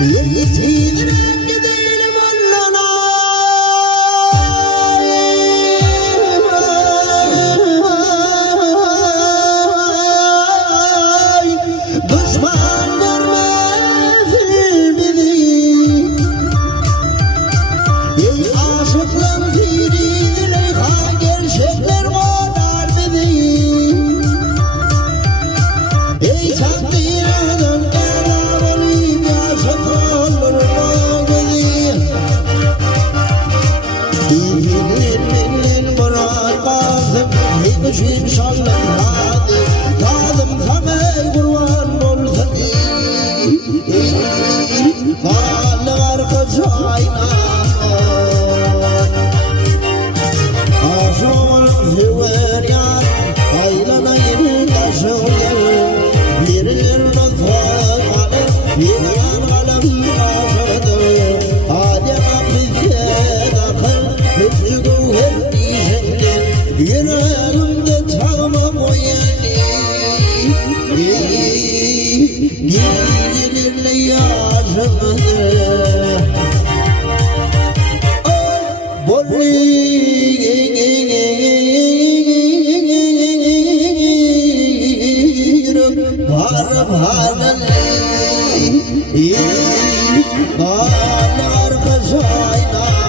Yetiştiren gidelim Allah'ına. Düşman görmesin bizi. Ey aşıklar biridir, ha gerçekler var bizi. Ey takdiradan karabalayım yaşatlarına bizi. İlmin murat bazım, yetişin şallan hadi. Tadım sana kurban olsun. Varlar kaçayna. Aşağılar züver yar, aylanayın taşın yer. Biriler nazar alır, biriler alem taşıdı. Adem bize dakıl, hepsi güver diyecekler. Yüreğimde çağmam o yeni. Gidilerle yaşamadı. Varıp halali, bağlar kızayla.